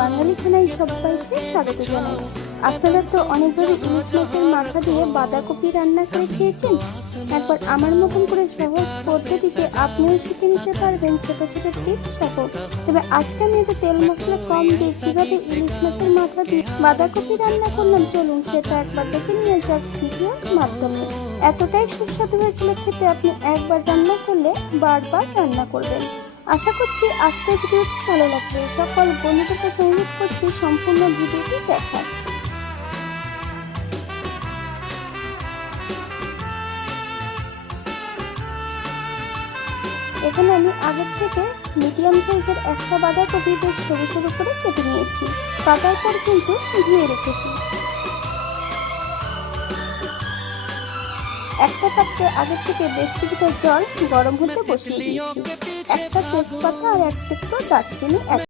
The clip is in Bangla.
বাঙালি খানায় সবাইকে স্বাগত জানাই। আপনারা তো অনেকভাবে ইলিশ মাছের মাথা দিয়ে বাঁধাকপি রান্না করে খেয়েছেন। একবার আমার মতন করে সহজ পদ্ধতিতে আপনিও শিখে নিতে পারবেন ছোট ছোট টিপস সহ। তবে আজকে আমি একটু তেল মশলা কম দিয়ে কিভাবে ইলিশ মাছের মাথা দিয়ে বাঁধাকপি রান্না করলাম, চলুন সেটা একবার দেখে নিয়ে যাক ভিডিওর মাধ্যমে। এতটাই সুস্বাদু হয়েছিল খেতে, আপনি একবার রান্না করলে বারবার রান্না করবেন। আশা করছি আজকের ভিডিওটি ভালো লাগবে। সকল বন্ধুদের কাছে অনুরোধ করছি সম্পূর্ণ ভিডিওটি দেখার। এখানে আমি আগের থেকে মিডিয়াম সাইজের একটা বাঁধাকপি বেশ সরু সরু করে কেটে নিয়েছি। কাটার পর কিন্তু ধুয়ে রেখেছি। একটা পাত্রে আগের থেকে বেশ কিছুটা জল গরম হতে বসিয়ে দিয়েছি। একটা তেজপাতা আর এক টুকরো দারচিনি